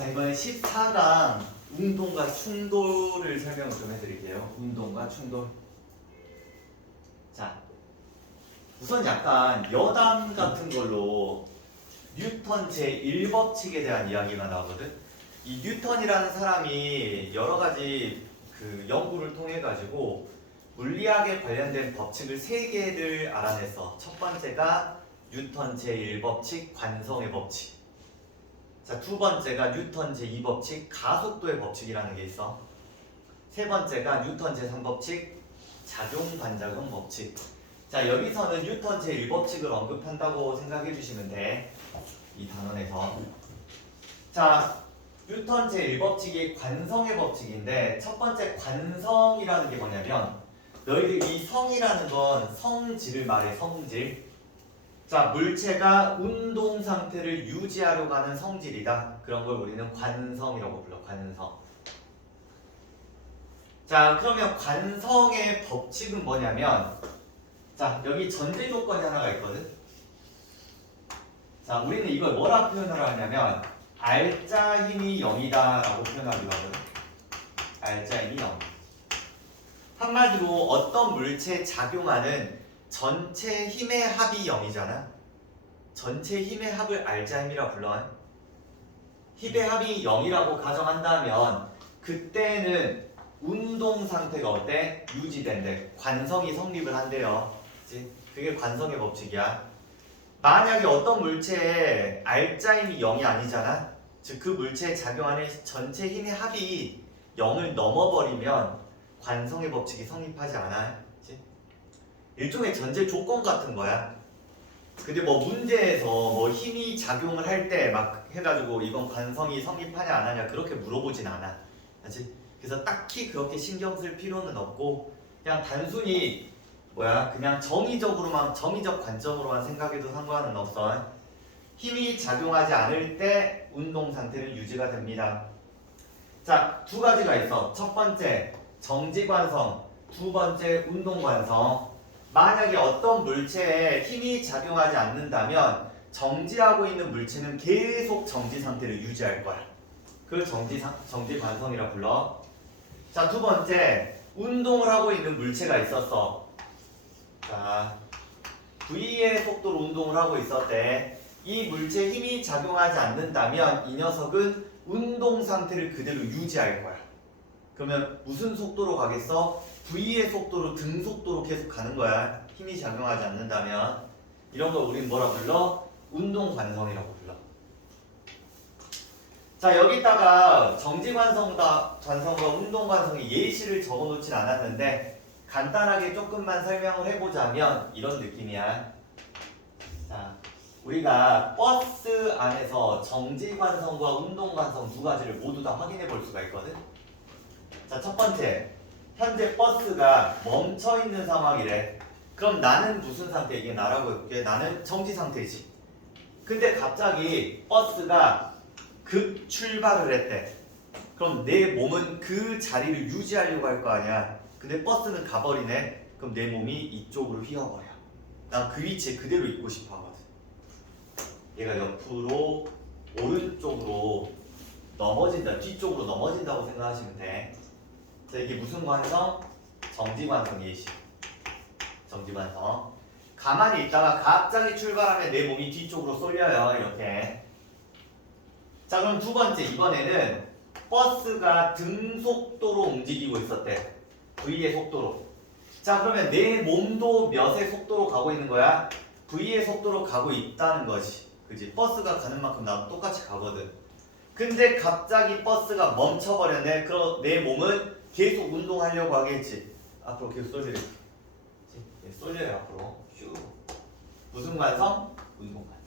자, 이번에 14강 운동과 충돌을 설명을 좀 해드릴게요. 운동과 충돌. 자, 우선 약간 여담 같은 걸로 뉴턴 제1법칙에 대한 이야기가 나오거든. 이 뉴턴이라는 사람이 여러 가지 그 연구를 통해 가지고 물리학에 관련된 법칙을 3개를 알아냈어. 첫 번째가 뉴턴 제1법칙, 관성의 법칙. 자, 두 번째가 뉴턴 제2법칙, 가속도의 법칙이라는 게 있어. 세 번째가 뉴턴 제3법칙, 작용-반작용 법칙. 자, 여기서는 뉴턴 제1법칙을 언급한다고 생각해 주시면 돼. 이 단원에서. 자, 뉴턴 제1법칙이 관성의 법칙인데, 첫 번째 관성이라는 게 뭐냐면, 너희들 이 성이라는 건 성질을 말해, 성질. 자, 물체가 운동 상태를 유지하려고 하는 성질이다. 그런 걸 우리는 관성이라고 불러, 관성. 자, 그러면 관성의 법칙은 뭐냐면, 자, 여기 전제 조건이 하나가 있거든. 자, 우리는 이걸 뭐라 표현을 하냐면, 알짜 힘이 0이다 라고 표현하기도 하거든. 알짜 힘이 0. 한마디로 어떤 물체에 작용하는 전체 힘의 합이 0이잖아. 전체 힘의 합을 알짜 힘이라 불러. 힘의 합이 0이라고 가정한다면 그때는 운동 상태가 어때? 유지된대. 관성이 성립을 한대요. 그치? 그게 관성의 법칙이야. 만약에 어떤 물체에 알짜 힘이 0이 아니잖아. 즉 그 물체에 작용하는 전체 힘의 합이 0을 넘어버리면 관성의 법칙이 성립하지 않아. 그치? 일종의 전제 조건 같은 거야. 근데 뭐 문제에서 뭐 힘이 작용을 할 때 막 해가지고 이건 관성이 성립하냐 안 하냐 그렇게 물어보진 않아. 그치? 그래서 딱히 그렇게 신경 쓸 필요는 없고 그냥 단순히 그냥 정의적 관점으로만 생각해도 상관은 없어. 힘이 작용하지 않을 때 운동 상태는 유지가 됩니다. 자, 두 가지가 있어. 첫 번째 정지관성, 두 번째 운동관성. 만약에 어떤 물체에 힘이 작용하지 않는다면 정지하고 있는 물체는 계속 정지 상태를 유지할 거야. 그걸 정지관성이라 불러. 자, 두 번째 운동을 하고 있는 물체가 있었어. 자, V의 속도로 운동을 하고 있었대. 이 물체에 힘이 작용하지 않는다면 이 녀석은 운동 상태를 그대로 유지할 거야. 그러면 무슨 속도로 가겠어? V의 속도로, 등 속도로 계속 가는 거야. 힘이 작용하지 않는다면. 이런 걸 우린 뭐라 불러? 운동관성이라고 불러. 자, 여기다가 정지관성과 운동관성의 예시를 적어놓진 않았는데 간단하게 조금만 설명을 해보자면 이런 느낌이야. 자, 우리가 버스 안에서 정지관성과 운동관성 두 가지를 모두 다 확인해 볼 수가 있거든. 자, 첫 번째, 현재 버스가 멈춰 있는 상황이래. 그럼 나는 무슨 상태? 이게 나라고 해볼게. 나는 정지 상태지. 근데 갑자기 버스가 급 출발을 했대. 그럼 내 몸은 그 자리를 유지하려고 할 거 아니야. 근데 버스는 가버리네. 그럼 내 몸이 이쪽으로 휘어버려. 난 그 위치에 그대로 있고 싶어 하거든. 얘가 옆으로 오른쪽으로 넘어진다. 뒤쪽으로 넘어진다고 생각하시면 돼. 자, 이게 무슨 관성? 정지관성 예시. 정지관성. 가만히 있다가 갑자기 출발하면 내 몸이 뒤쪽으로 쏠려요. 이렇게. 자, 그럼 두 번째, 이번에는 버스가 등 속도로 움직이고 있었대. V의 속도로. 자, 그러면 내 몸도 몇의 속도로 가고 있는 거야? V의 속도로 가고 있다는 거지. 그지? 버스가 가는 만큼 나도 똑같이 가거든. 근데 갑자기 버스가 멈춰버렸네. 그럼 내 몸은 계속 운동하려고 하겠지. 앞으로 계속 쏠리겠지. 쏠려요, 앞으로. 슈. 무슨 관성? 운동관성.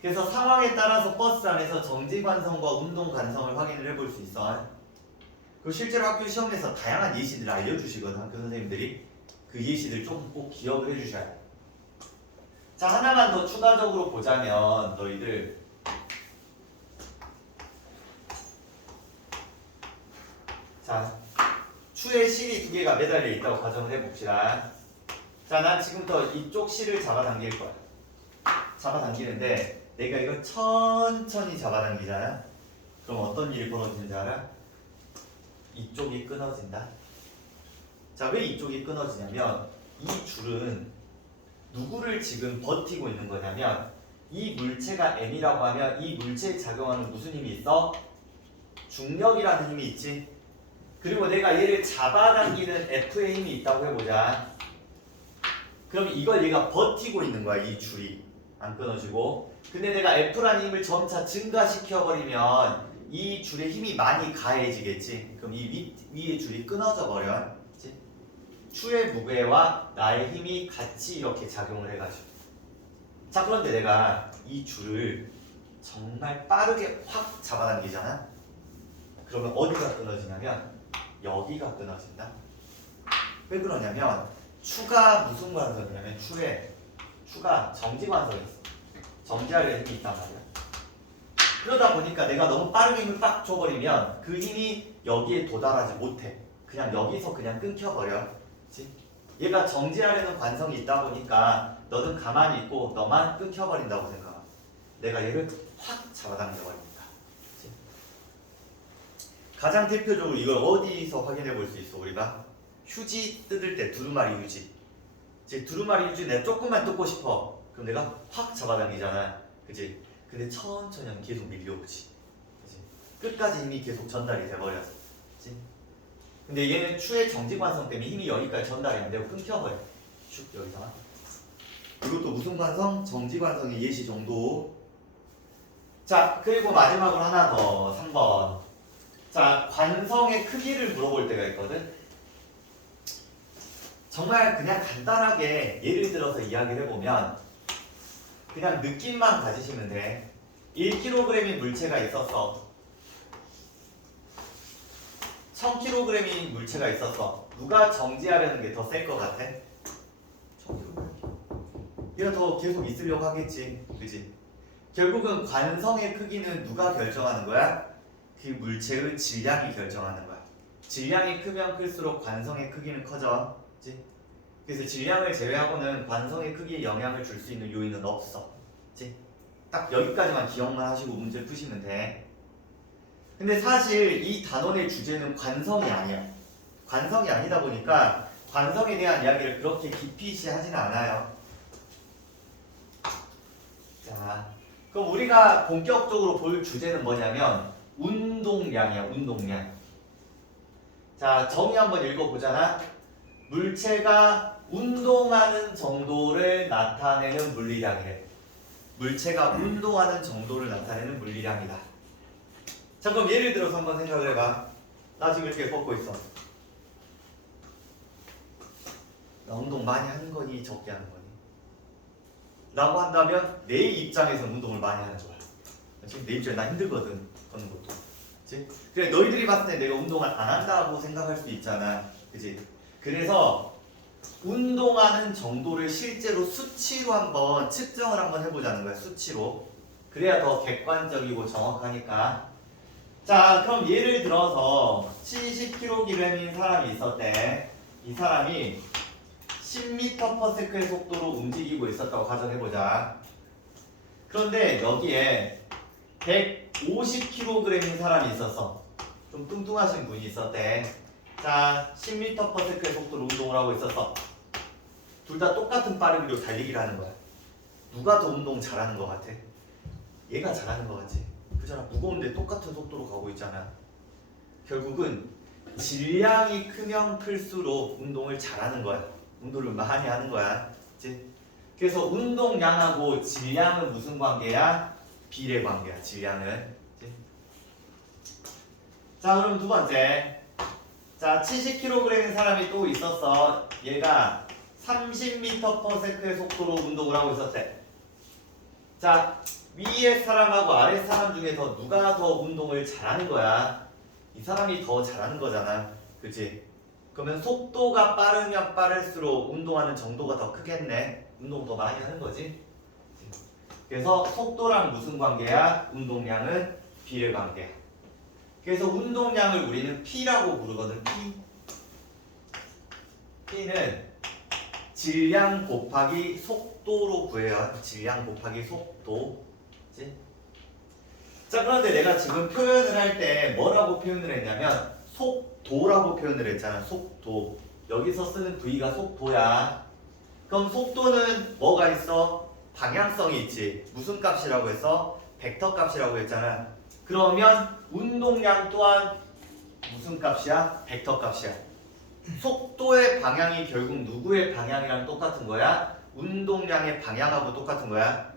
그래서 상황에 따라서 버스 안에서 정지관성과 운동관성을 확인을 해볼 수 있어. 그리고 실제로 학교 시험에서 다양한 예시들을 알려주시거든, 학교 선생님들이. 그 예시들 좀 꼭 기억을 해주셔야 돼. 자, 하나만 더 추가적으로 보자면 너희들 자, 추에 실이 두 개가 매달려 있다고 가정을 해봅시다. 자, 난 지금부터 이쪽 실을 잡아당길 거야. 잡아당기는데 내가 이걸 천천히 잡아당기잖아. 그럼 어떤 일이 벌어지는지 알아? 이쪽이 끊어진다. 자, 왜 이쪽이 끊어지냐면 이 줄은 누구를 지금 버티고 있는 거냐면 이 물체가 M이라고 하면 이 물체에 작용하는 무슨 힘이 있어? 중력이라는 힘이 있지. 그리고 내가 얘를 잡아당기는 F의 힘이 있다고 해보자. 그럼 이걸 얘가 버티고 있는 거야. 이 줄이 안 끊어지고. 근데 내가 F라는 힘을 점차 증가시켜버리면 이 줄의 힘이 많이 가해지겠지. 그럼 이 위의 줄이 끊어져 버려. 그치? 추의 무게와 나의 힘이 같이 이렇게 작용을 해가지고. 자, 그런데 내가 이 줄을 정말 빠르게 확 잡아당기잖아. 그러면 어디가 끊어지냐면 여기가 끊어진다. 왜 그러냐면 추가 무슨 관성이냐면 추가 정지 관성이 있어. 정지하려는 힘이 있단 말이야. 그러다 보니까 내가 너무 빠르게 힘을 빡 줘버리면 그 힘이 여기에 도달하지 못해. 그냥 여기서 그냥 끊겨버려. 그치? 얘가 정지하려는 관성이 있다 보니까 너는 가만히 있고 너만 끊겨버린다고 생각해. 내가 얘를 확 잡아당겨버립니다. 그치? 가장 대표적으로 이걸 어디서 확인해 볼 수 있어? 우리가 휴지 뜯을 때 두루마리 휴지. 두루마리 휴지 내가 조금만 뜯고 싶어. 그럼 내가 확 잡아당기잖아. 그치? 근데 천천히 계속 밀려오지. 그치? 끝까지 힘이 계속 전달이 돼버려서. 그치? 근데 얘는 추의 정지 관성 때문에 힘이 여기까지 전달이 안 되고 끊겨버려. 슉 여기다. 이것도 무슨 관성? 정지 관성의 예시 정도. 자, 그리고 마지막으로 하나 더. 3번. 자, 관성의 크기를 물어볼 때가 있거든. 정말 그냥 간단하게 예를 들어서 이야기를 해보면 그냥 느낌만 가지시면 돼. 1kg의 물체가 있었어. 1000kg의 물체가 있었어. 누가 정지하려는 게 더 셀 것 같아? 1000kg. 얘가 더 계속 있으려고 하겠지. 그지? 결국은 관성의 크기는 누가 결정하는 거야? 그 물체의 질량이 결정하는 거야. 질량이 크면 클수록 관성의 크기는 커져. 그치? 그래서 질량을 제외하고는 관성의 크기에 영향을 줄 수 있는 요인은 없어. 그치? 딱 여기까지만 기억만 하시고 문제를 푸시면 돼. 근데 사실 이 단원의 주제는 관성이 아니야. 관성이 아니다 보니까 관성에 대한 이야기를 그렇게 깊이 있이 하지는 않아요. 자, 그럼 우리가 본격적으로 볼 주제는 뭐냐면 운동량이야. 운동량. 자, 정의 한번 읽어보잖아. 물체가 운동하는 정도를 나타내는 물리량이래. 물체가 운동하는 정도를 나타내는 물리량이다. 자, 그럼 예를 들어서 한번 생각을 해봐. 나 지금 이렇게 걷고 있어. 나 운동 많이 하는 거니 적게 하는 거니? 라고 한다면 내 입장에서 운동을 많이 하는 거야. 지금 내 입장에 나 힘들거든. 걷는 것도. 그치? 그래, 너희들이 봤을 때 내가 운동을 안 한다고 생각할 수도 있잖아. 그치? 그래서 운동하는 정도를 실제로 수치로 한번 측정을 한번 해보자는 거야. 수치로. 그래야 더 객관적이고 정확하니까. 자, 그럼 예를 들어서 70kg인 사람이 있었대. 이 사람이 10m/s의 속도로 움직이고 있었다고 가정해보자. 그런데 여기에 150kg인 사람이 있었어. 좀 뚱뚱하신 분이 있었대. 자, 10m/s의 속도로 운동을 하고 있었어. 둘 다 똑같은 빠르기로 달리기를 하는 거야. 누가 더 운동 잘하는 것 같아? 얘가 잘하는 것 같지? 그잖아. 무거운데 똑같은 속도로 가고 있잖아. 결국은 질량이 크면 클수록 운동을 잘하는 거야. 운동을 많이 하는 거야. 그치? 그래서 운동량하고 질량은 무슨 관계야? 비례 관계야. 질량은. 그치? 자, 그럼 두 번째. 자, 70kg인 사람이 또 있었어. 얘가 30m/s의 속도로 운동을 하고 있었대. 자, 위에 사람하고 아래 사람 중에서 누가 더 운동을 잘하는 거야? 이 사람이 더 잘하는 거잖아. 그치? 그러면 속도가 빠르면 빠를수록 운동하는 정도가 더 크겠네. 운동 더 많이 하는 거지. 그래서 속도랑 무슨 관계야? 운동량은 비례 관계야. 그래서 운동량을 우리는 P라고 부르거든. P는 질량 곱하기 속도로 구해요. 질량 곱하기 속도. 그치? 자, 그런데 내가 지금 표현을 할 때 뭐라고 표현을 했냐면 속도라고 표현을 했잖아. 속도. 여기서 쓰는 V가 속도야. 그럼 속도는 뭐가 있어? 방향성이 있지. 무슨 값이라고 했어? 벡터 값이라고 했잖아. 그러면 운동량 또한 무슨 값이야? 벡터 값이야. 속도의 방향이 결국 누구의 방향이랑 똑같은 거야? 운동량의 방향하고 똑같은 거야.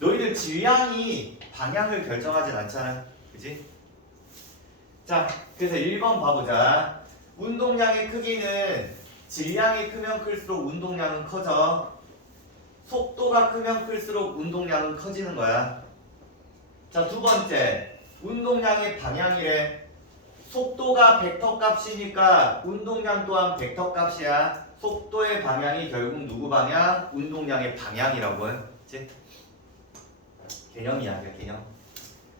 너희들 질량이 방향을 결정하진 않잖아. 그지? 자, 그래서 1번 봐보자. 운동량의 크기는 질량이 크면 클수록 운동량은 커져. 속도가 크면 클수록 운동량은 커지는 거야. 자, 두 번째. 운동량의 방향이래. 속도가 벡터 값이니까 운동량 또한 벡터 값이야. 속도의 방향이 결국 누구 방향? 운동량의 방향이라고. 그치? 개념이야, 개념.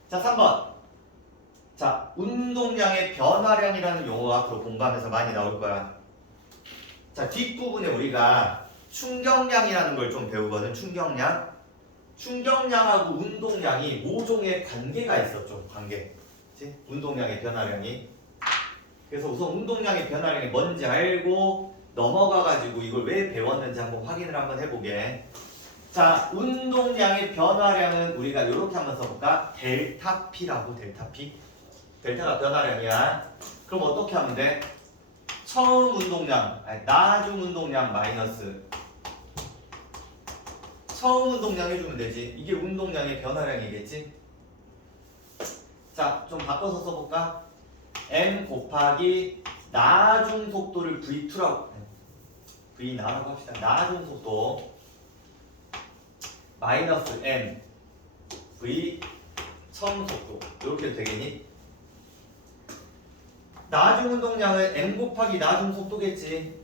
자, 3번. 자, 운동량의 변화량이라는 용어가 앞으로 공부하면서 많이 나올 거야. 자, 뒷부분에 우리가 충격량이라는 걸 좀 배우거든. 충격량. 충격량하고 운동량이 모종의 관계가 있어. 좀 관계. 그치? 운동량의 변화량이. 그래서 우선 운동량의 변화량이 뭔지 알고 넘어가가지고 이걸 왜 배웠는지 한번 확인을 한번 해보게. 자, 운동량의 변화량은 우리가 이렇게 한번 써볼까? 델타 P라고. 델타 P. 델타가 변화량이야. 그럼 어떻게 하면 돼? 처음 운동량, 아니, 나중 운동량 마이너스 처음 운동량 해주면 되지. 이게 운동량의 변화량이겠지? 자, 좀 바꿔서 써볼까? m 곱하기 나중 속도를 v2라고 v 나라고 합시다. 나중 속도 마이너스 m v 처음 속도 이렇게 되겠니? 나중 운동량은 m 곱하기 나중 속도겠지.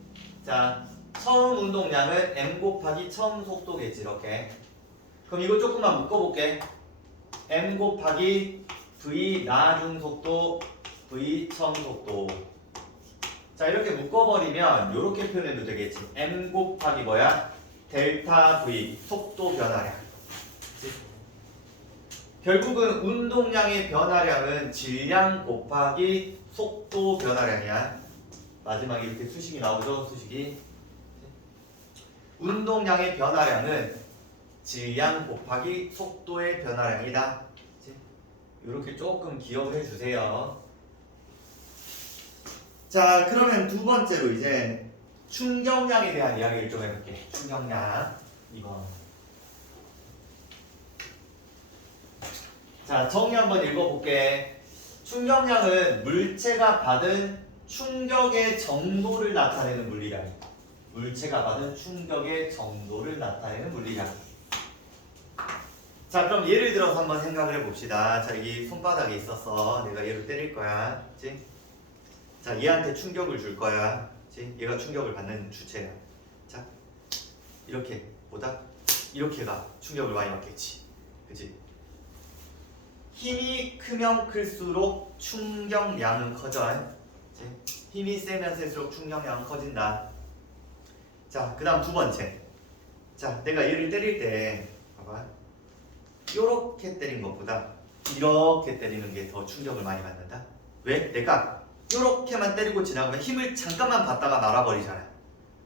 자, 처음 운동량은 m 곱하기 처음 속도겠지. 이렇게. 그럼 이거 조금만 묶어볼게. m 곱하기 v 나중 속도 v 처음 속도. 자, 이렇게 묶어버리면 이렇게 표현해도 되겠지. m 곱하기 뭐야? 델타 v 속도 변화량. 결국은 운동량의 변화량은 질량 곱하기 속도 변화량이야. 마지막에 이렇게 수식이 나오죠. 수식이. 운동량의 변화량은 질량 곱하기 속도의 변화량이다. 이렇게 조금 기억을 해주세요. 자, 그러면 두 번째로 이제 충격량에 대한 이야기를 좀 해볼게. 충격량 2번. 자, 정의 한번 읽어볼게. 충격량은 물체가 받은 충격의 정도를 나타내는 물리량. 물체가 받은 충격의 정도를 나타내는 물리량. 자, 그럼 예를 들어서 한번 생각을 해봅시다. 자, 여기 손바닥에 있었어. 내가 얘를 때릴 거야. 그치? 자, 얘한테 충격을 줄 거야. 그치? 얘가 충격을 받는 주체야. 자, 이렇게 보다 이렇게가 충격을 많이 받겠지. 그치? 힘이 크면 클수록 충격량은 커져. 그치? 힘이 세면 세수록 충격량은 커진다. 자, 그 다음 두 번째. 자, 내가 얘를 때릴 때 봐봐. 요렇게 때린 것보다 이렇게 때리는 게 더 충격을 많이 받는다. 왜? 내가 요렇게만 때리고 지나가면 힘을 잠깐만 받다가 말아버리잖아.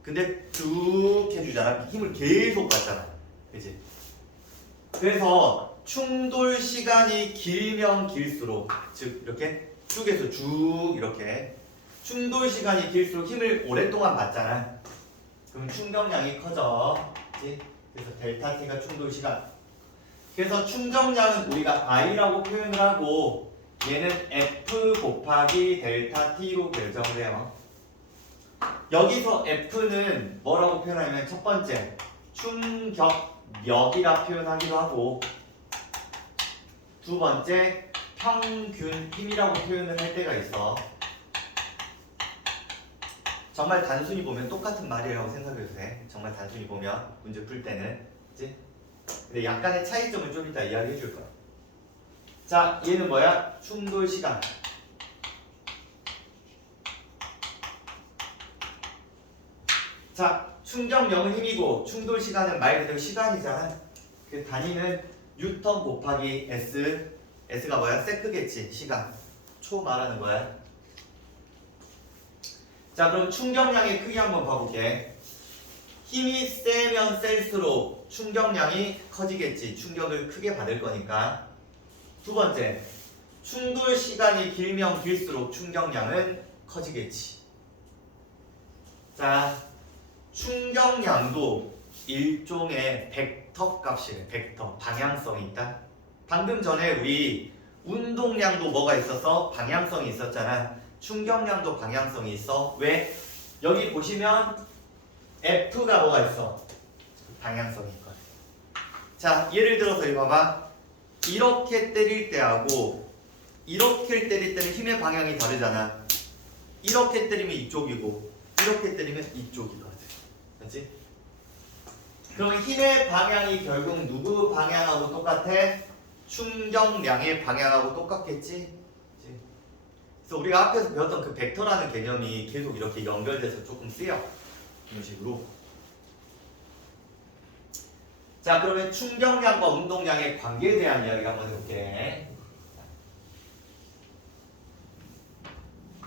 근데 쭉 해주잖아. 힘을 계속 받잖아. 그치? 그래서 충돌 시간이 길면 길수록, 즉 이렇게 쭉에서 쭉 이렇게 충돌 시간이 길수록 힘을 오랫동안 받잖아. 그럼 충격량이 커져. 그치? 그래서 델타 T가 충돌 시간. 그래서 충격량은 우리가 I라고 표현을 하고 얘는 F 곱하기 델타 T로 결정을 해요. 여기서 F는 뭐라고 표현하냐면 첫 번째 충격력이라 표현하기도 하고 두 번째 평균 힘이라고 표현을 할 때가 있어. 정말 단순히 보면 똑같은 말이라고 생각해도 돼. 정말 단순히 보면 문제 풀 때는. 그치? 근데 약간의 차이점을 좀 이따 이야기해 줄 거야. 자, 얘는 뭐야? 충돌 시간. 자, 충격력은 힘이고 충돌 시간은 말 그대로 시간이잖아. 그 단위는 뉴턴 곱하기 S. S가 뭐야? 세크겠지. 시간. 초 말하는 거야. 자, 그럼 충격량의 크기 한번 봐볼게. 힘이 세면 셀수록 충격량이 커지겠지. 충격을 크게 받을 거니까. 두 번째, 충돌 시간이 길면 길수록 충격량은 커지겠지. 자, 충격량도 일종의 벡터 값이래. 벡터, 방향성이 있다. 방금 전에 우리 운동량도 뭐가 있어서 방향성이 있었잖아. 충격량도 방향성이 있어. 왜? 여기 보시면 F가 뭐가 있어? 방향성이 있거든. 자, 예를 들어서 이거 봐봐. 이렇게 때릴 때하고 이렇게 때릴 때는 힘의 방향이 다르잖아. 이렇게 때리면 이쪽이고 이렇게 때리면 이쪽이거든. 그렇지? 그러면 힘의 방향이 결국 누구 방향하고 똑같아? 충격량의 방향하고 똑같겠지? 그래서 우리가 앞에서 배웠던 그 벡터라는 개념이 계속 이렇게 연결돼서 조금 쓰여. 이런 식으로. 자, 그러면 충격량과 운동량의 관계에 대한 이야기 한번 해볼게.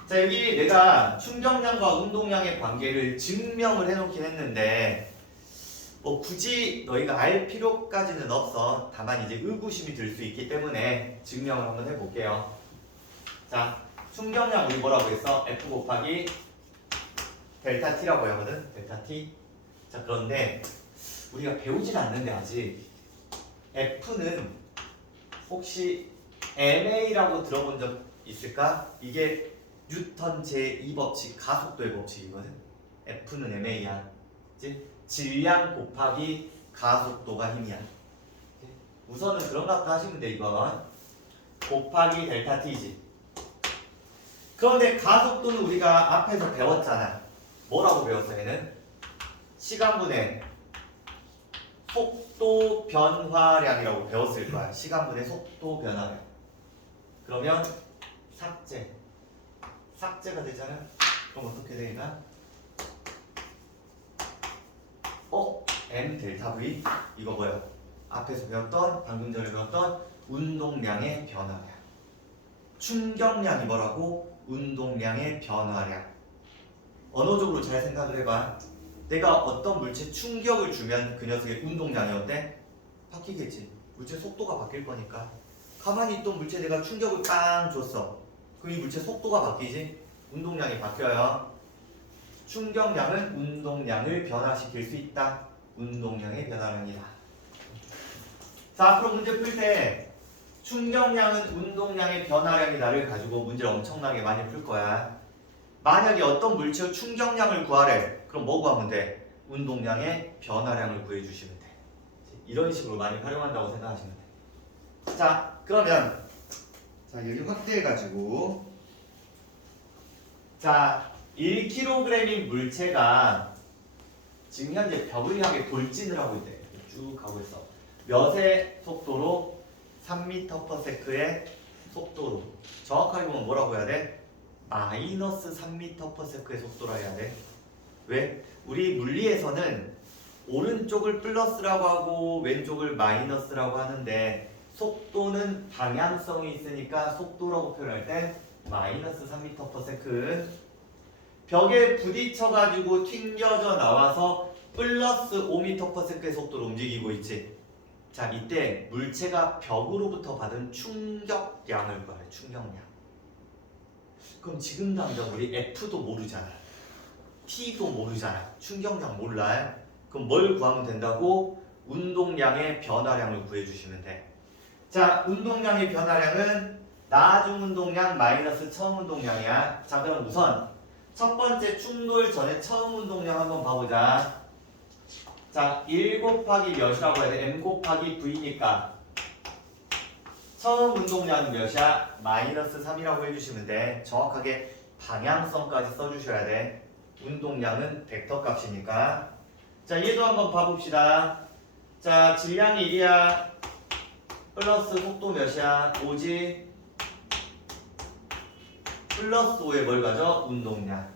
자, 여기 내가 충격량과 운동량의 관계를 증명을 해놓긴 했는데 뭐 굳이 너희가 알 필요까지는 없어. 다만 이제 의구심이 들 수 있기 때문에 증명을 한번 해볼게요. 자, 충격량 우리 뭐라고 했어? F 곱하기 델타 T라고 하거든. 델타 T. 자, 그런데 우리가 배우진 않는데 아직 F는 혹시 MA라고 들어본 적 있을까? 이게 뉴턴 제2법칙 가속도의 법칙이거든. F는 MA야. 그치? 질량 곱하기 가속도가 힘이야. 우선은 그런 것도 하시면 돼. 이건 곱하기 델타 T지. 그런데 가속도는 우리가 앞에서 배웠잖아. 뭐라고 배웠어 얘는? 시간분의 속도 변화량이라고 배웠을 거야. 시간분의 속도 변화량. 그러면 삭제가 되잖아. 그럼 어떻게 되나? M 델타 V 이거 뭐야? 앞에서 배웠던 방금 전에 배웠던 운동량의 변화량. 충격량이 뭐라고? 운동량의 변화량. 언어적으로 잘 생각을 해봐. 내가 어떤 물체 충격을 주면 그 녀석의 운동량이 어때? 바뀌겠지. 물체 속도가 바뀔 거니까. 가만히 있던 물체 내가 충격을 빵 줬어. 그럼 이 물체 속도가 바뀌지? 운동량이 바뀌어요. 충격량은 운동량을 변화시킬 수 있다. 운동량의 변화량이다. 자, 앞으로 문제 풀 때 충격량은 운동량의 변화량이다를 가지고 문제를 엄청나게 많이 풀 거야. 만약에 어떤 물체의 충격량을 구하래. 그럼 뭐 구하면 돼? 운동량의 변화량을 구해주시면 돼. 이런 식으로 많이 활용한다고 생각하시면 돼. 자, 그러면 자 여기 확대해가지고 자 1kg인 물체가 지금 현재 벽을 향해 돌진을 하고 있대. 쭉 가고 있어. 몇의 속도로? 3m/s의 속도로. 정확하게 보면 뭐라고 해야 돼? 마이너스 3m/s의 속도라 해야 돼. 왜? 우리 물리에서는 오른쪽을 플러스라고 하고 왼쪽을 마이너스라고 하는데 속도는 방향성이 있으니까 속도라고 표현할 때 마이너스 3m/s. 벽에 부딪혀가지고 튕겨져 나와서 플러스 5m/s의 속도로 움직이고 있지. 자, 이때 물체가 벽으로부터 받은 충격량을 구해. 충격량. 그럼 지금 당장 우리 F도 모르잖아. T도 모르잖아. 충격량 몰라. 그럼 뭘 구하면 된다고? 운동량의 변화량을 구해주시면 돼. 자, 운동량의 변화량은 나중 운동량 마이너스 처음 운동량이야. 자, 그럼 우선 첫 번째 충돌 전에 처음 운동량 한번 봐보자. 자, 1 곱하기 몇이라고 해야 돼? M 곱하기 V니까 처음 운동량은 몇이야? 마이너스 3이라고 해주시면 돼. 정확하게 방향성까지 써주셔야 돼. 운동량은 벡터 값이니까. 자, 얘도 한번 봐봅시다. 자, 질량이 1이야. 플러스 속도 몇이야? 5지. 플러스 5에 뭘 가져? 운동량.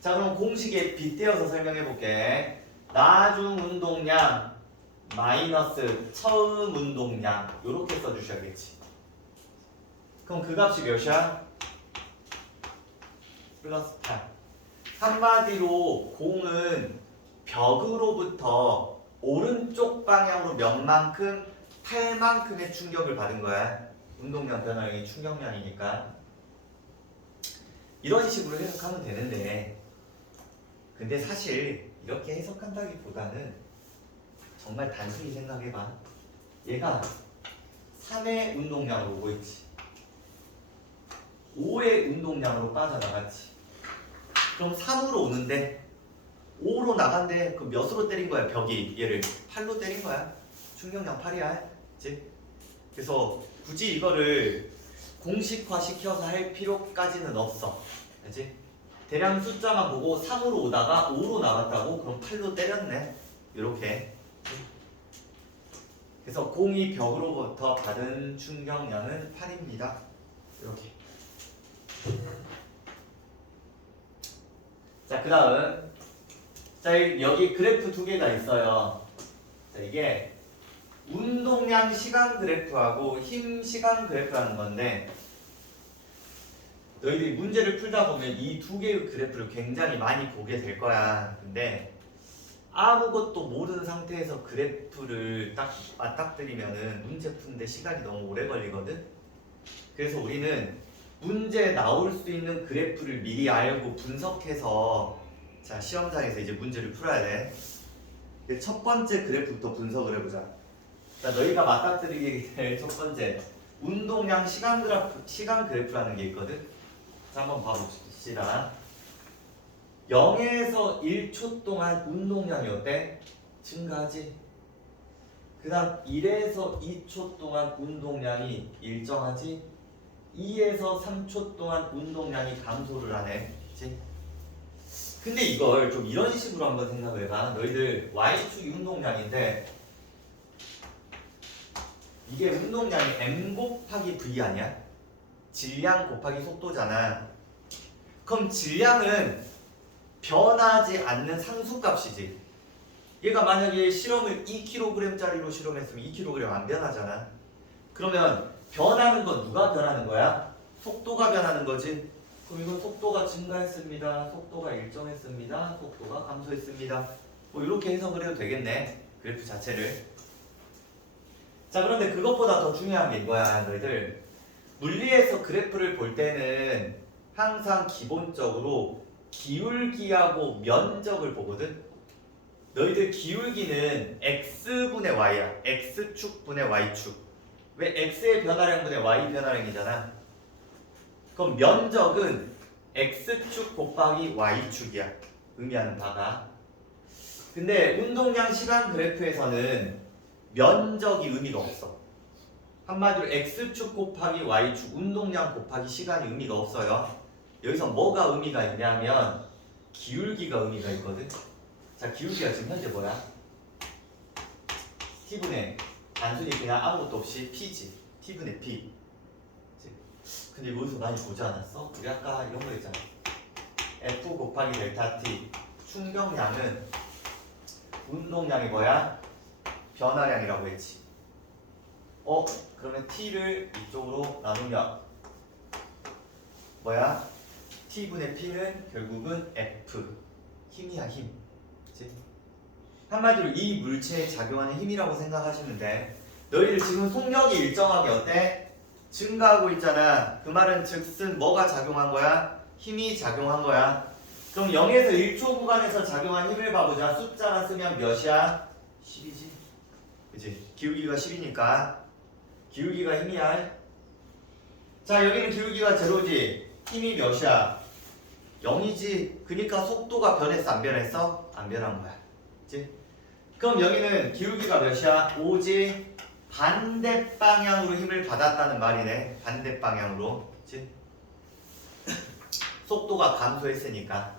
자, 그럼 공식에 빗대어서 설명해 볼게. 나중 운동량 마이너스 처음 운동량 요렇게 써주셔야겠지. 그럼 그 값이 몇이야? 플러스 8. 한마디로 공은 벽으로부터 오른쪽 방향으로 몇 만큼? 8만큼의 충격을 받은 거야. 운동량 변화량이 충격량이니까. 이런 식으로 해석하면 되는데, 근데 사실 이렇게 해석한다기보다는 정말 단순히 생각해봐. 얘가 3의 운동량으로 오고 있지. 5의 운동량으로 빠져나갔지. 그럼 3으로 오는데 5로 나간대. 그럼 몇으로 때린 거야? 벽이 얘를 8로 때린 거야. 충격량 8이야. 그치? 그래서 굳이 이거를 공식화 시켜서 할 필요까지는 없어. 그치? 대략 숫자만 보고 3으로 오다가 5로 나갔다고? 그럼 8로 때렸네. 이렇게. 그래서 공이 벽으로부터 받은 충격량은 8입니다. 이렇게. 자, 그 다음. 자, 여기 그래프 두 개가 있어요. 자, 이게 운동량 시간 그래프하고 힘 시간 그래프라는 건데, 너희들이 문제를 풀다 보면 이 두 개의 그래프를 굉장히 많이 보게 될 거야. 근데 아무것도 모르는 상태에서 그래프를 딱 맞닥뜨리면은 문제 푸는데 시간이 너무 오래 걸리거든. 그래서 우리는 문제에 나올 수 있는 그래프를 미리 알고 분석해서 자, 시험장에서 이제 문제를 풀어야 돼. 첫 번째 그래프부터 분석을 해보자. 자, 너희가 맞닥뜨리게 될 첫 번째 운동량 시간 그래프라는 게 있거든. 자, 한번 봐봅시다. 0에서 1초 동안 운동량이 어때? 증가하지. 그 다음 1에서 2초 동안 운동량이 일정하지. 2에서 3초 동안 운동량이 감소를 하네. 그치? 근데 이걸 좀 이런 식으로 한번 생각을 해봐. 너희들 Y축이 운동량인데 이게 운동량이 M 곱하기 V 아니야? 질량 곱하기 속도잖아. 그럼 질량은 변하지 않는 상수값이지. 얘가 만약에 실험을 2kg짜리로 실험했으면 2kg 안 변하잖아. 그러면 변하는 건 누가 변하는 거야? 속도가 변하는 거지. 그럼 이건 속도가 증가했습니다. 속도가 일정했습니다. 속도가 감소했습니다. 뭐 이렇게 해석을 해도 되겠네. 그래프 자체를. 자, 그런데 그것보다 더 중요한 게 이거야. 너희들 물리에서 그래프를 볼 때는 항상 기본적으로 기울기하고 면적을 보거든. 너희들 기울기는 x분의 y야. x축 분의 y축. 왜? x의 변화량 분의 y 변화량이잖아. 그럼 면적은 x축 곱하기 y축이야. 의미하는 바가. 근데 운동량 시간 그래프에서는 면적이 의미가 없어. 한마디로 x축 곱하기 y축, 운동량 곱하기 시간이 의미가 없어요. 여기서 뭐가 의미가 있냐면 기울기가 의미가 있거든. 자, 기울기가 지금 현재 뭐야? t분의 단순히 그냥 아무것도 없이 p지. t분의 p. 근데 여기서 많이 보지 않았어? 우리 아까 이런 거 있잖아. f 곱하기 델타 t. 충격량은 운동량이 뭐야? 변화량이라고 했지. 그러면 t를 이쪽으로 나누면 뭐야? t분의 p는 결국은 f. 힘이야, 힘. 그치? 한마디로 이 물체에 작용하는 힘이라고 생각하시면 돼. 너희들 지금 속력이 일정하게 어때? 증가하고 있잖아. 그 말은 즉슨 뭐가 작용한 거야? 힘이 작용한 거야. 그럼 0에서 1초 구간에서 작용한 힘을 봐보자. 숫자만 쓰면 몇이야? 10이지. 그치? 기울기가 10이니까 기울기가 힘이야. 자, 여기는 기울기가 제로지. 힘이 몇이야? 0이지. 그러니까 속도가 변했어? 안 변했어? 안 변한 거야. 그치? 그럼 여기는 기울기가 몇이야? 5지. 반대 방향으로 힘을 받았다는 말이네. 반대 방향으로. 그치? 속도가 감소했으니까.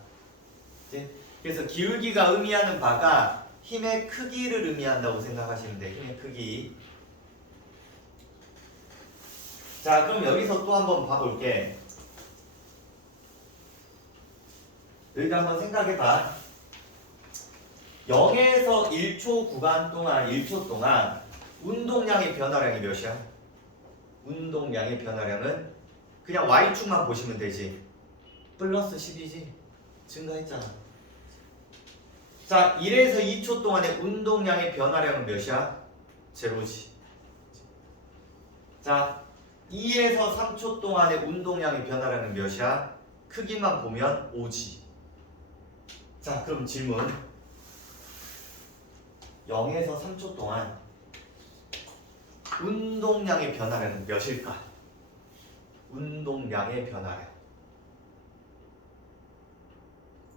그치? 그래서 기울기가 의미하는 바가 힘의 크기를 의미한다고 생각하시면 돼. 힘의 크기. 자, 그럼 여기서 또 한번 봐볼게. 너희들 한번 생각해봐. 0에서 1초 구간 동안 1초 동안 운동량의 변화량이 몇이야? 운동량의 변화량은 그냥 y축만 보시면 되지. 플러스 10이지. 증가했잖아. 자, 1에서 2초 동안의 운동량의 변화량은 몇이야? 제로지. 자, 2에서 3초 동안의 운동량의 변화량은 몇이야? 크기만 보면 5지. 자, 그럼 질문. 0에서 3초 동안 운동량의 변화량은 몇일까? 운동량의 변화량.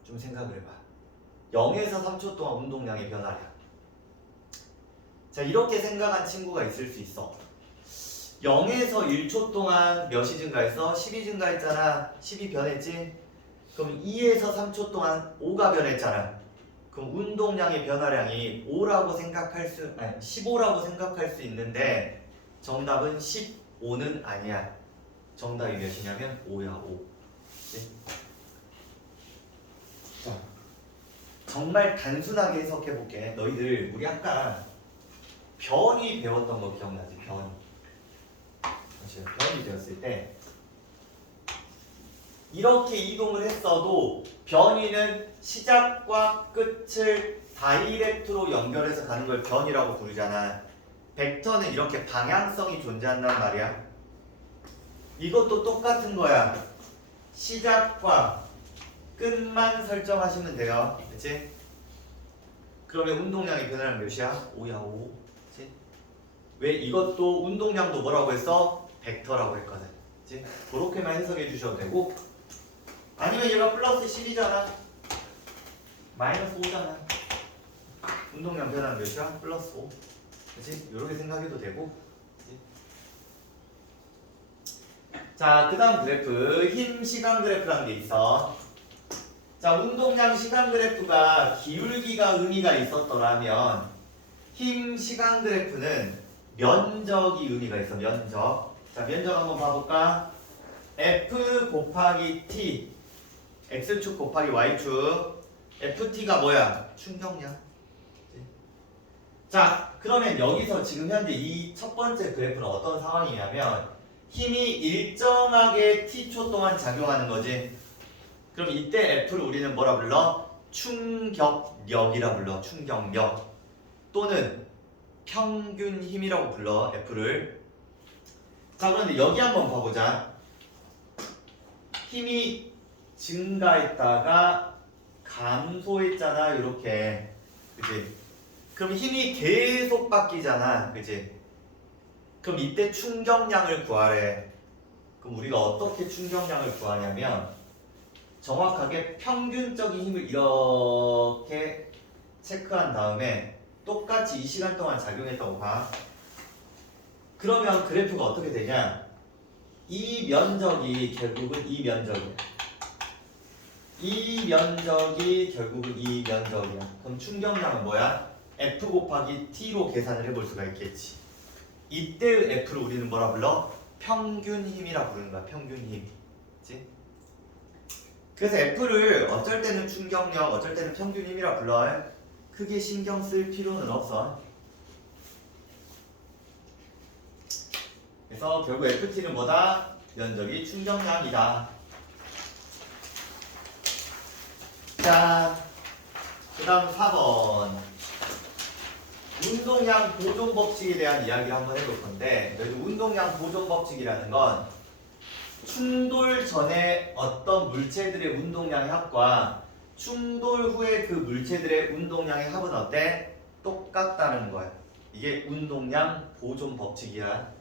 좀 생각을 해봐. 0에서 3초 동안 운동량의 변화량. 자, 이렇게 생각한 친구가 있을 수 있어. 0에서 1초 동안 몇이 증가했어? 10이 증가했잖아. 10이 변했지? 그럼 2에서 3초 동안 5가 변했잖아. 그럼 운동량의 변화량이 5라고 생각할 수, 아니 15라고 생각할 수 있는데 정답은 15는 아니야. 정답이 몇이냐면 5야, 5. 네? 자, 정말 단순하게 해석해 볼게. 너희들 우리 아까 변이 배웠던 거 기억나지? 변이 되었을 때 이렇게 이동을 했어도 변이는 시작과 끝을 다이렉트로 연결해서 가는 걸 변이라고 부르잖아. 벡터는 이렇게 방향성이 존재한단 말이야. 이것도 똑같은 거야. 시작과 끝만 설정하시면 돼요. 그치? 그러면 운동량의 변화량 몇이야? 5야, 5. 그치? 왜 이것도 운동량도 뭐라고 했어? 벡터라고 했거든. 그치? 그렇게만 해석해 주셔도 되고, 아니면 얘가 플러스 10이잖아. 마이너스 5잖아. 운동량 변화는 몇이야? 플러스 5. 그치? 이렇게 생각해도 되고. 그치? 자, 그 다음 그래프, 힘 시간 그래프라는 게 있어. 자, 운동량 시간 그래프가 기울기가 의미가 있었더라면 힘 시간 그래프는 면적이 의미가 있어. 면적. 자, 면적 한번 봐볼까? F 곱하기 T, X축 곱하기 Y축. FT가 뭐야? 충격량. 자, 그러면 여기서 지금 현재 이 첫 번째 그래프는 어떤 상황이냐면 힘이 일정하게 T초 동안 작용하는 거지. 그럼 이때 F를 우리는 뭐라 불러? 충격력이라 불러. 충격력. 또는 평균 힘이라고 불러. F를. 자, 그런데 여기 한번 봐보자. 힘이 증가했다가 감소했잖아. 이렇게. 그치? 그럼 힘이 계속 바뀌잖아. 그치? 그럼 이때 충격량을 구하래. 그럼 우리가 어떻게 충격량을 구하냐면 정확하게 평균적인 힘을 이렇게 체크한 다음에 똑같이 이 시간 동안 작용했다고 봐. 그러면 그래프가 어떻게 되냐? 이 면적이 결국은 이 면적이야. 이 면적이 결국은 이 면적이야. 그럼 충격량은 뭐야? F 곱하기 T로 계산을 해볼 수가 있겠지. 이때의 F를 우리는 뭐라 불러? 평균 힘이라 부르는 거야. 평균 힘. 그치? 그래서 F를 어쩔 때는 충격력, 어쩔 때는 평균 힘이라 불러. 크게 신경 쓸 필요는 없어. 그래서 결국 FT는 뭐다? 면적이 충격량이다. 자, 그 다음 4번. 운동량 보존 법칙에 대한 이야기를 한번 해볼 건데, 여기 운동량 보존 법칙이라는 건 충돌 전에 어떤 물체들의 운동량의 합과 충돌 후에 그 물체들의 운동량의 합은 어때? 똑같다는 거야. 이게 운동량 보존 법칙이야.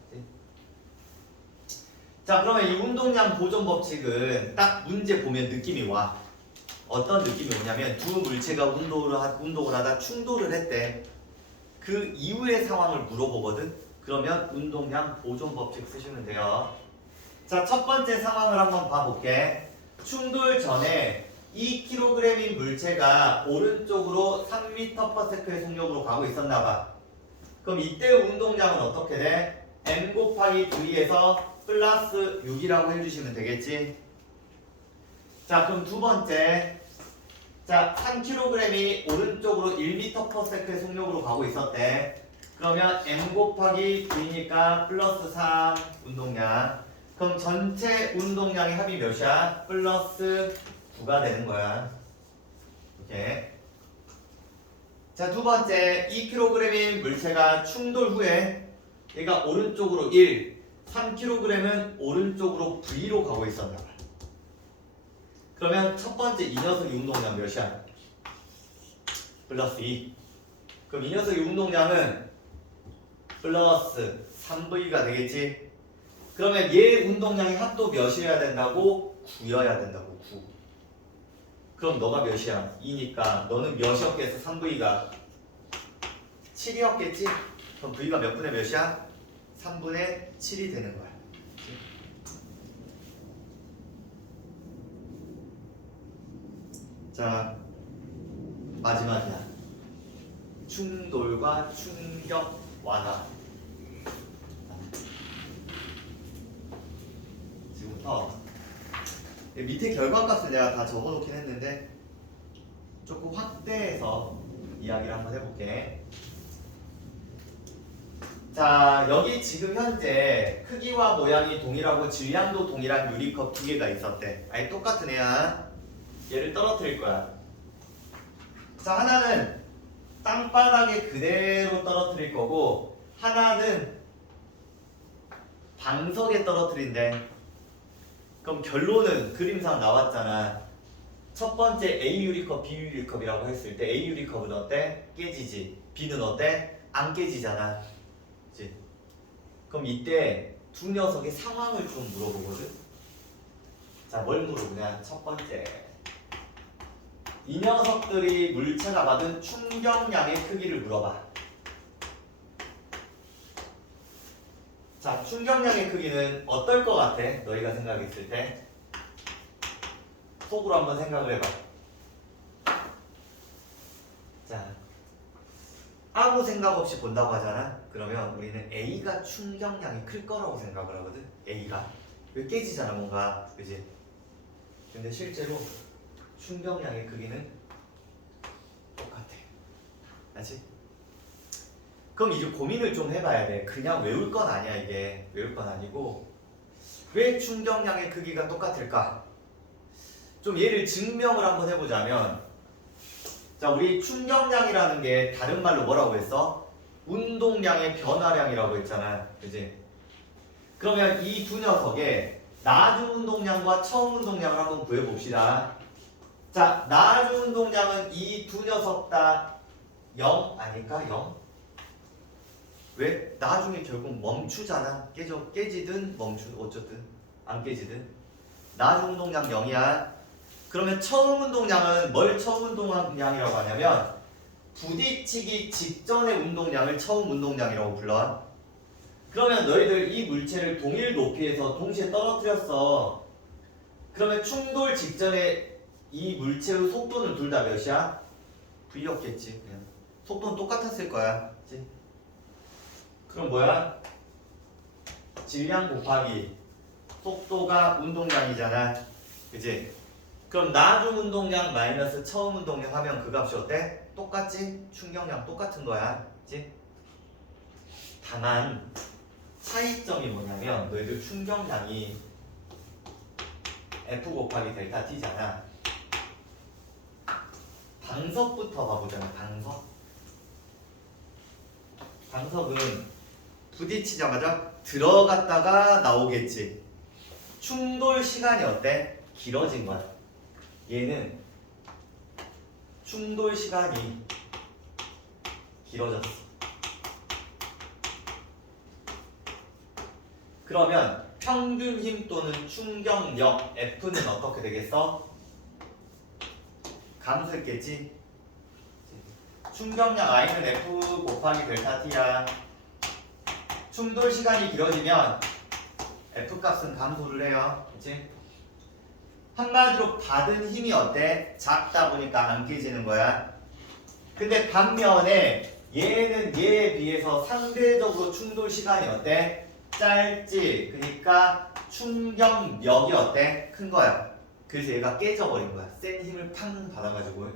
자, 그러면 이 운동량 보존 법칙은 딱 문제 보면 느낌이 와. 어떤 느낌이 오냐면 두 물체가 운동을 하다 충돌을 했대. 그 이후의 상황을 물어보거든. 그러면 운동량 보존 법칙 쓰시면 돼요. 자, 첫 번째 상황을 한번 봐볼게. 충돌 전에 2kg인 물체가 오른쪽으로 3m/s의 속력으로 가고 있었나봐. 그럼 이때 운동량은 어떻게 돼? m 곱하기 2에서 플러스 6이라고 해주시면 되겠지. 자, 그럼 두 번째 자, 3kg이 오른쪽으로 1m/s의 속력으로 가고 있었대. 그러면 m 곱하기 v니까 플러스 3 운동량. 그럼 전체 운동량의 합이 몇이야? 플러스 9가 되는 거야. 이렇게. 자, 두 번째, 2kg인 물체가 충돌 후에 얘가 오른쪽으로 1, 3kg은 오른쪽으로 V로 가고 있었나 봐. 그러면 첫 번째 이 녀석의 운동량 몇이야? 플러스 2. 그럼 이 녀석의 운동량은 플러스 3V가 되겠지? 그러면 얘 운동량의 합도 몇이어야 된다고? 9여야 된다고, 9. 그럼 너가 몇이야? 2니까 너는 몇이었겠어? 3V가 7이었겠지? 그럼 V가 몇 분의 몇이야? 3분의 7이 되는 거야. 자, 마지막이야. 충돌과 충격 완화. 지금부터 밑에 결과값을 내가 다 적어놓긴 했는데 조금 확대해서 이야기를 한번 해볼게. 자, 여기 지금 현재 크기와 모양이 동일하고 질량도 동일한 유리컵 두 개가 있었대. 아니 똑같은 애야. 얘를 떨어뜨릴 거야. 자, 하나는 땅바닥에 그대로 떨어뜨릴 거고 하나는 방석에 떨어뜨린대. 그럼 결론은 그림상 나왔잖아. 첫 번째 A 유리컵, B 유리컵이라고 했을 때 A 유리컵은 어때? 깨지지. B는 어때? 안 깨지잖아. 그치? 그럼 이때 두 녀석의 상황을 좀 물어보거든. 자, 뭘 물어보냐? 첫 번째, 이 녀석들이 물체가 받은 충격량의 크기를 물어봐. 자, 충격량의 크기는 어떨 것 같아? 너희가 생각했을 때 속으로 한번 생각을 해봐. 자, 아무 생각 없이 본다고 하잖아. 그러면 우리는 A가 충격량이 클 거라고 생각을 하거든. A가 왜 깨지잖아 뭔가, 그지? 근데 실제로 충격량의 크기는 똑같아. 알지? 그럼 이제 고민을 좀 해봐야 돼. 그냥 외울 건 아니야. 이게 외울 건 아니고 왜 충격량의 크기가 똑같을까? 좀 얘를 증명을 한번 해보자면, 자, 우리 충격량이라는 게 다른 말로 뭐라고 했어? 운동량의 변화량이라고 했잖아. 그지? 그러면 이 두 녀석의 나중 운동량과 처음 운동량을 한번 구해봅시다. 자, 나중 운동량은 이 두 녀석 다 0 아닐까? 0? 왜? 나중에 결국 멈추잖아. 깨지든 어쨌든 안 깨지든 나중 운동량 0이야. 그러면 처음 운동량은 뭘 처음 운동량이라고 하냐면 부딪히기 직전의 운동량을 처음 운동량이라고 불러. 그러면 너희들 이 물체를 동일 높이에서 동시에 떨어뜨렸어. 그러면 충돌 직전에 이 물체의 속도는 둘 다 몇이야? V였겠지. 그냥 속도는 똑같았을 거야. 그치? 그럼 뭐야? 질량 곱하기 속도가 운동량이잖아. 그치? 그럼 나중 운동량 마이너스 처음 운동량 하면 그 값이 어때? 똑같지? 충격량 똑같은 거야. 그치? 다만 차이점이 뭐냐면 너희들 충격량이 F 곱하기 델타 T잖아. 방석부터 봐보자면 방석은 부딪히자마자 들어갔다가 나오겠지. 충돌 시간이 어때? 길어진 거야. 얘는 충돌 시간이 길어졌어. 그러면 평균 힘 또는 충격력 F는 어떻게 되겠어? 감소했겠지? 충격량 I는 F 곱하기 델타 T야. 충돌 시간이 길어지면 F 값은 감소를 해요. 그치? 한마디로 받은 힘이 어때? 작다 보니까 안 깨지는 거야. 근데 반면에 얘는 얘에 비해서 상대적으로 충돌 시간이 어때? 짧지. 그러니까 충격력이 어때? 큰 거야. 그래서 얘가 깨져버린 거야. 센 힘을 팡 받아가지고.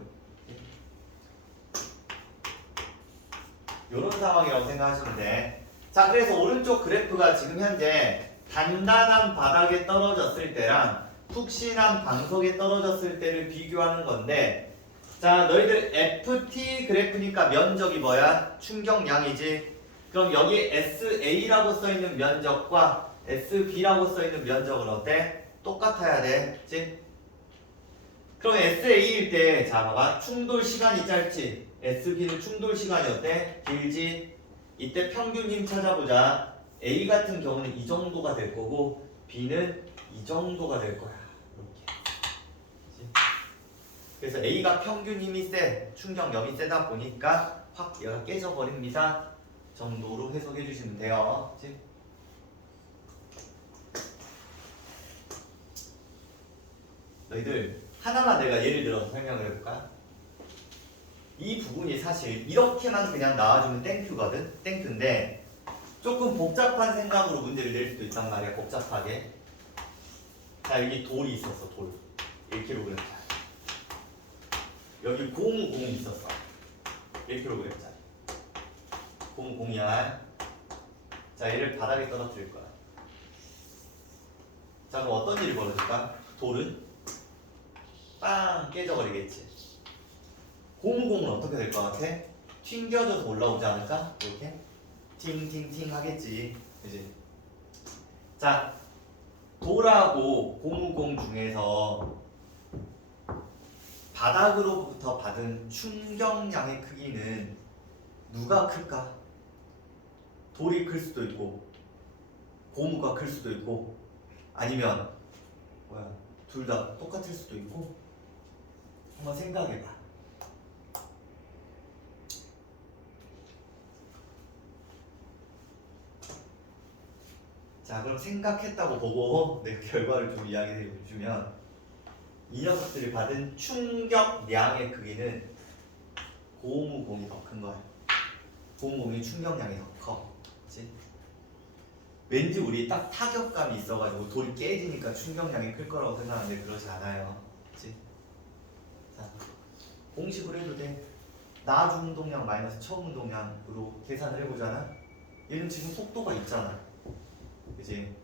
이런 상황이라고 생각하시면 돼. 자, 그래서 오른쪽 그래프가 지금 현재 단단한 바닥에 떨어졌을 때랑 푹신한 방석에 떨어졌을 때를 비교하는 건데, 자, 너희들 FT 그래프니까 면적이 뭐야? 충격량이지. 그럼 여기 SA라고 써있는 면적과 SB라고 써있는 면적은 어때? 똑같아야 돼. 그치? 그럼 SA일 때, 자, 봐봐. 충돌 시간이 짧지? SB는 충돌 시간이 어때? 길지? 이때 평균 힘 찾아보자. A 같은 경우는 이 정도가 될 거고, B는 이 정도가 될 거야. 이렇게. 그치? 그래서 A가 평균 힘이 세, 충격력이 세다 보니까 확 얘가 깨져버립니다. 정도로 해석해 주시면 돼요. 그치? 너희들 하나만 내가 예를 들어서 설명을 해볼까? 이 부분이 사실 이렇게만 그냥 나와주면 땡큐거든? 땡큐인데 조금 복잡한 생각으로 문제를 낼 수도 있단 말이야. 복잡하게. 자, 여기 돌이 있었어. 돌 1kg. 여기 고무공이 있었어. 1kg. 고무공이야. 자, 얘를 바닥에 떨어뜨릴 거야. 자, 그럼 어떤 일이 벌어질까? 돌은 빵 깨져버리겠지. 고무공은 어떻게 될 것 같아? 튕겨져서 올라오지 않을까? 이렇게 팅팅팅 하겠지. 그지? 자, 돌하고 고무공 중에서 바닥으로부터 받은 충격량의 크기는 누가 클까? 돌이 클 수도 있고 고무가 클 수도 있고 아니면 둘 다 똑같을 수도 있고. 한번 생각해봐. 자, 그럼 생각했다고 보고 내 결과를 좀 이야기해 주면 이 녀석들이 받은 충격량의 크기는 고무공이 더 큰 거야. 고무공이 충격량이 더 커. 그치? 왠지 우리 딱 타격감이 있어가지고 돌이 깨지니까 충격량이 클 거라고 생각하는데 그러지 않아요. 그치? 자, 공식으로 해도 돼. 나중 운동량 마이너스 처음 운동량으로 계산을 해보잖아. 얘는 지금 속도가 있잖아. 그치?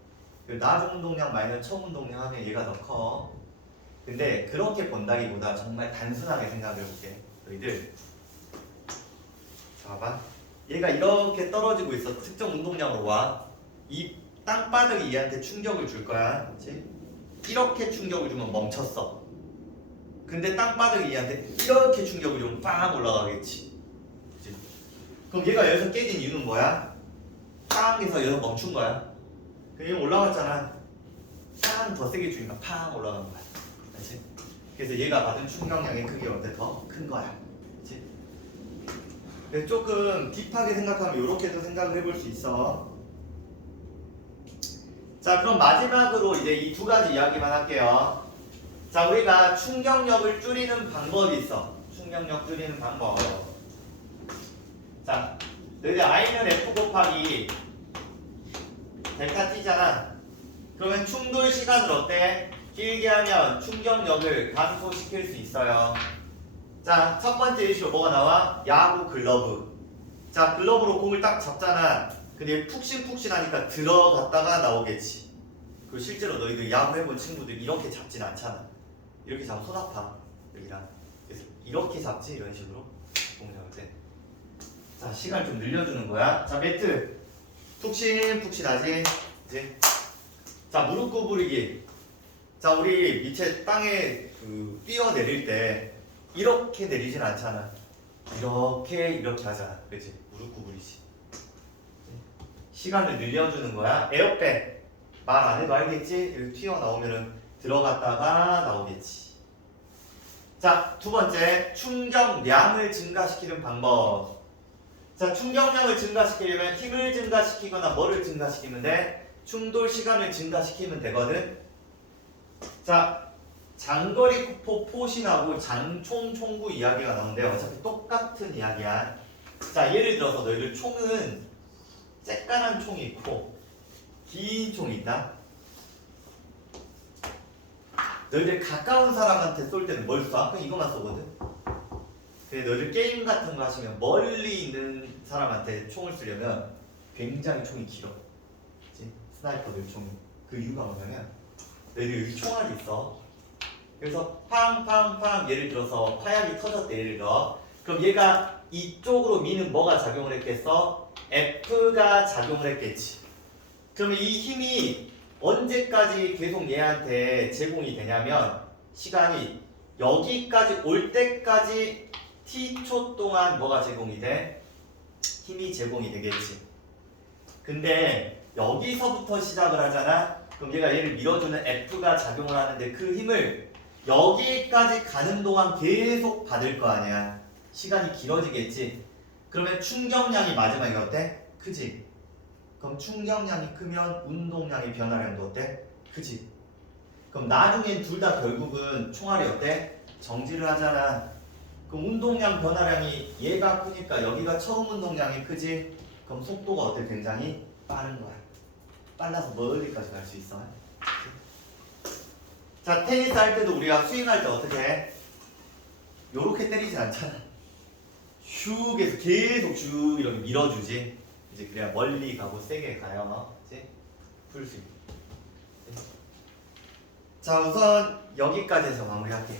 나중 운동량 마이너스 처음 운동량 하면 얘가 더 커. 근데 그렇게 본다기보다 정말 단순하게 생각해 볼게. 너희들 봐봐. 얘가 이렇게 떨어지고 있어. 특정 운동량으로 와. 이 땅바닥이 얘한테 충격을 줄 거야. 그치? 이렇게 충격을 주면 멈췄어. 근데 땅바닥이 얘한테 이렇게 충격을 주면 빵 올라가겠지. 그치? 그럼 얘가 여기서 깨진 이유는 뭐야? 빵 해서 여기서 멈춘 거야. 그럼 얘 올라갔잖아. 빵 더 세게 주니까 팡 올라가는 거야. 그치? 그래서 얘가 받은 충격량의 크기가 어때? 더 큰 거야. 그치? 근데 조금 딥하게 생각하면 이렇게도 생각을 해볼 수 있어. 자, 그럼 마지막으로 이제 이 두 가지 이야기만 할게요. 자, 우리가 충격력을 줄이는 방법이 있어. 충격력 줄이는 방법. 자, 너희들 I는 F 곱하기 델타 T잖아. 그러면 충돌 시간을 어때? 길게 하면 충격력을 감소시킬 수 있어요. 자, 첫 번째 예시로 뭐가 나와? 야구 글러브. 자, 글러브로 공을 딱 잡잖아. 근데 푹신푹신하니까 들어갔다가 나오겠지. 그리고 실제로 너희들 야구 해본 친구들 이렇게 잡진 않잖아. 이렇게 잡으면 손 아파. 여기랑. 그래서 이렇게 잡지. 이런 식으로 공을 잡을 때. 자, 시간 좀 늘려주는 거야. 자, 매트 푹신푹신하지. 이제 자, 무릎 구부리기. 자, 우리 밑에 땅에 뛰어내릴 때 이렇게 내리진 않잖아. 이렇게 하잖아. 그렇지? 무릎 구부리지. 시간을 늘려주는 거야. 에어백 말 안 해도 알겠지? 여기 튀어나오면은 들어갔다가 나오겠지. 자, 두 번째 충격량을 증가시키는 방법. 자, 충격량을 증가시키려면 힘을 증가시키거나 뭐를 증가시키면 돼? 충돌 시간을 증가시키면 되거든. 자, 장거리 포신하고 장총 총구 이야기가 나오는데 어차피 똑같은 이야기야. 자, 예를 들어서 너희들 총은 쬐깐한 총이 있고 긴 총이 있다. 너희들 가까운 사람한테 쏠 때는 뭘 쏴? 그냥 이거만 쏘거든. 근데 너희들 게임 같은 거 하시면 멀리 있는 사람한테 총을 쏘려면 굉장히 총이 길어. 그치? 스나이퍼들 총이. 그 이유가 뭐냐면 너희들 여기 총알이 있어. 그래서 팡팡팡 예를 들어서 화약이 터졌대 예를 들어. 그럼 얘가 이쪽으로 미는 뭐가 작용을 했겠어? F가 작용을 했겠지. 그러면 이 힘이 언제까지 계속 얘한테 제공이 되냐면 시간이 여기까지 올 때까지 t초 동안 뭐가 제공이 돼? 힘이 제공이 되겠지. 근데 여기서부터 시작을 하잖아. 그럼 얘가 얘를 밀어주는 F가 작용을 하는데 그 힘을 여기까지 가는 동안 계속 받을 거 아니야. 시간이 길어지겠지. 그러면 충격량이 마지막에 어때? 크지? 그럼 충격량이 크면 운동량의 변화량도 어때? 크지? 그럼 나중엔 둘 다 결국은 총알이 어때? 정지를 하잖아. 그럼 운동량 변화량이 얘가 크니까 여기가 처음 운동량이 크지? 그럼 속도가 어때? 굉장히 빠른 거야. 빨라서 멀리까지 갈 수 있어. 자, 테니스 할 때도 우리가 스윙할 때 어떻게 해? 요렇게 때리지 않잖아. 슉 해서 계속 쭉 이렇게 밀어주지. 이제 그래야 멀리 가고 세게 가요. 이제 풀 수 있고. 자, 우선 여기까지 해서 마무리할게.